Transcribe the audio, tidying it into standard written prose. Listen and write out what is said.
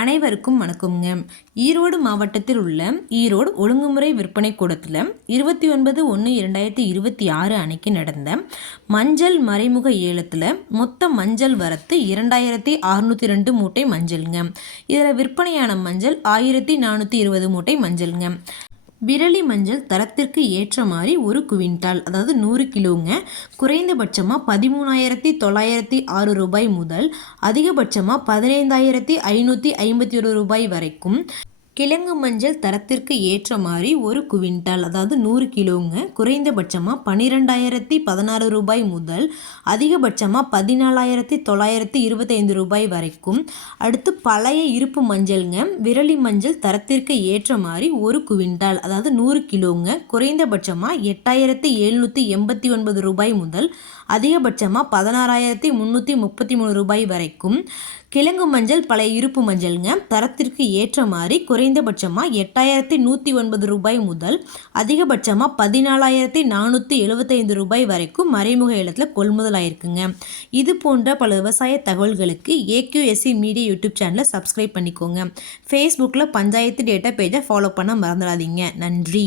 அனைவருக்கும் வணக்கம்ங்க. ஈரோடு மாவட்டத்தில் உள்ள ஈரோடு ஒழுங்குமுறை விற்பனை கூடத்தில் 29/1/2026 அன்னைக்கு நடந்த மஞ்சள் மறைமுக ஏலத்தில் மொத்த மஞ்சள் வரத்து 2602 மூட்டை மஞ்சள்ங்க. இதில் விற்பனையான மஞ்சள் 1420 மூட்டை மஞ்சள்ங்க. விரலி மஞ்சள் தரத்திற்கு ஏற்ற மாதிரி ஒரு குவிண்டால், அதாவது 100 கிலோங்க. குறைந்தபட்சமாக 13,906 ரூபாய் முதல் அதிகபட்சமாக 15,551 ரூபாய் வரைக்கும். கிழங்கு மஞ்சள் தரத்திற்கு ஏற்ற மாதிரி ஒரு குவிண்டால், அதாவது 100 கிலோங்க. குறைந்தபட்சமாக 12,016 ரூபாய் முதல் அதிகபட்சமாக 14,925 ரூபாய் வரைக்கும். அடுத்து பழைய இருப்பு மஞ்சள்ங்க. விரலி மஞ்சள் தரத்திற்கு ஏற்ற மாதிரி ஒரு குவிண்டால், அதாவது 100 கிலோங்க. குறைந்தபட்சமாக 8,789 ரூபாய் முதல் அதிகபட்சமாக 16,333 ரூபாய் வரைக்கும். கிழங்கு மஞ்சள் பழைய இருப்பு மஞ்சள்ங்க. தரத்திற்கு ஏற்ற மாதிரி குறைந்தபட்சமாக 8,109 ரூபாய் முதல் அதிகபட்சமாக 14,475 ரூபாய் வரைக்கும் மறைமுக ஏலத்தில் கொள்முதல் ஆயிருக்குங்க. இது போன்ற பல விவசாய தகவல்களுக்கு ஏக்யூஎஸ்சி மீடியா யூடியூப் சேனலை சப்ஸ்கிரைப் பண்ணிக்கோங்க. ஃபேஸ்புக்கில் பஞ்சாயத்து டேட்டா பேஜை ஃபாலோ பண்ண மறந்துடாதீங்க. நன்றி.